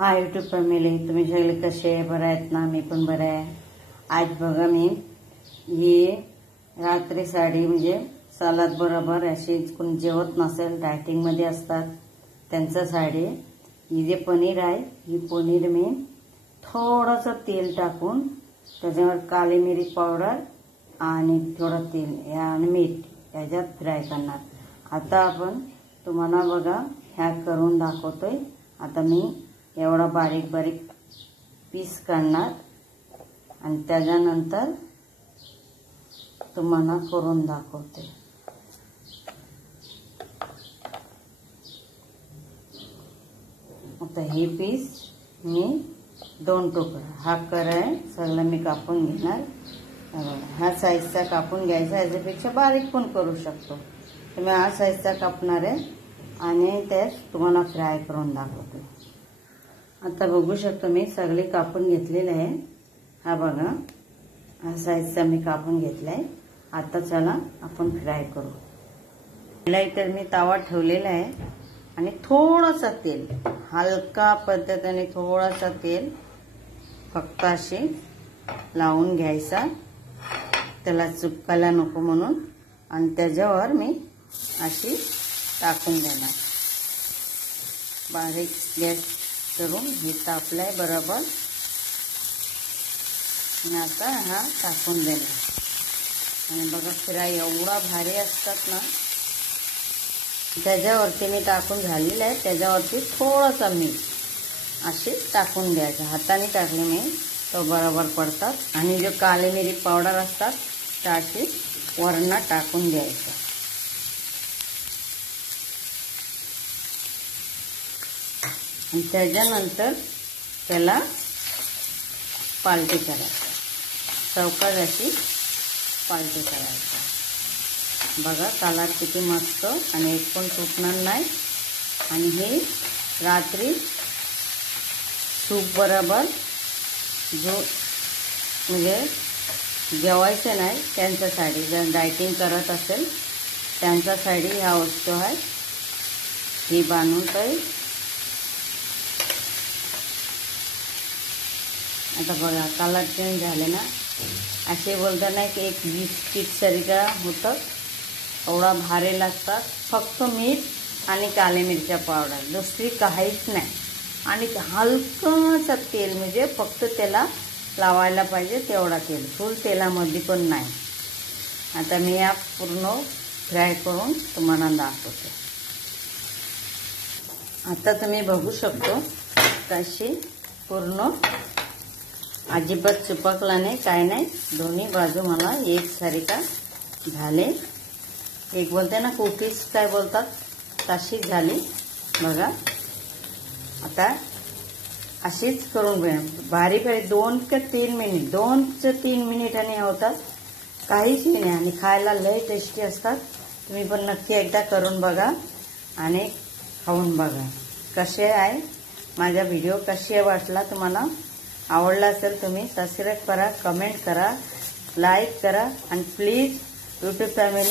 हा YouTube family, तुम्ही सगळे कसे बरे आहेत ना? मी पण बरे आहे. आज बघा मी ही रात्री साडी म्हणजे सलाद बरोबर अशी कोण जेवत नसेल, डायटिंग मध्ये असतात त्यांच्यासाठी ही जे पनीर आहे, ही पनीर मी थोडंसं तेल टाकून त्याच्यावर काली मिरी पावडर आणि थोडं तेल आणि मीठ याच्यात फ्राय करणार. आता आपण तुम्हाला बघा ह्या करून दाखवतोय. आता मी एवढा बारीक बारीक पीस करणार आणि त्याच्यानंतर तुम्हाला करून दाखवते. आता हे पीस मी 2 तुकडे हा आहे सगळं मी कापून घेणार. ह्या साईजचा कापून घ्यायचा, याच्यापेक्षा बारीक पण करू शकतो. तर मी हा साईजचा कापणार आहे आणि त्यात तुम्हाला फ्राय करून दाखवते. आता बघू शकतो मी सगळे कापून घेतलेले आहे. हा बघा हा साईजचा मी कापून घेतलाय. आता चला आपण फ्राय करू. पहिला इतर मी तवा ठेवलेला आहे आणि थोडासा तेल, हलका पद्धतीने थोडासा तेल फक्त अशी लावून घ्यायचा, त्याला चिपकायला नको म्हणून. आणि त्याच्यावर मी अशी टाकून देणार. बारीक गॅस करून हे तापलाय बरोबर. आणि आता हा टाकून देणार. आणि बघा फ्राय एवढा भारी असतात ना. त्याच्यावरती मी टाकून झालेलं आहे, त्याच्यावरती थोडासा मीठ असे टाकून द्यायचं. हाताने टाकले मी तो बरोबर पडतात. आणि जो काली मिरी पावडर असतात त्या अशी वरनं टाकून द्यायचं. आणि त्याच्यानंतर त्याला पालटी करायचं, चौकात अशी पालटी करायचं. बघा कलर किती मस्त आणि एक पण तुटणार नाही. आणि हे रात्री सूप बरोबर जो म्हणजे जेवायचं नाही त्यांच्यासाठी, जर डायटिंग करत असेल त्यांच्यासाठी ह्या वस्तू आहे. ही बनवतोय. आता बघा कलर चेंज झाले ना. असे बोलता नाही की एक बिस्किट सारखा होतं, एवढा भारी लागतात. फक्त मीठ आणि काली मिरच्या पावडर, दुसरी काहीच नाही. आणि हलकंसं तेल, म्हणजे फक्त त्याला लावायला पाहिजे तेवढा तेल, फुल तेलामध्ये पण नाही. आता मी या पूर्ण फ्राय करून तुम्हाला दाखवते. आता तुम्ही बघू शकतो कशी पूर्ण अजिबात चिपकला नाही, काय नाही. दोन्ही बाजू मला एक सारखा झाले. एक बोलते ना कुकीज काय बोलतात, तशी झाली बघा. आता अशीच करून बारीक बारीक 2 ते 3 मिनिट, 2 ते 3 मिनिटांनी होतात, काहीच नाही. आणि खायला लय टेस्टी असतात. तुम्ही पण नक्की एकदा करून बघा आणि खाऊन बघा कसे आहे. माझा व्हिडिओ कसे वाटला, तुम्हाला आवडला असेल तुम्ही सबस्क्राईब करा, कमेंट करा, लाईक करा. आणि प्लीज यूट्यूब फॅमिली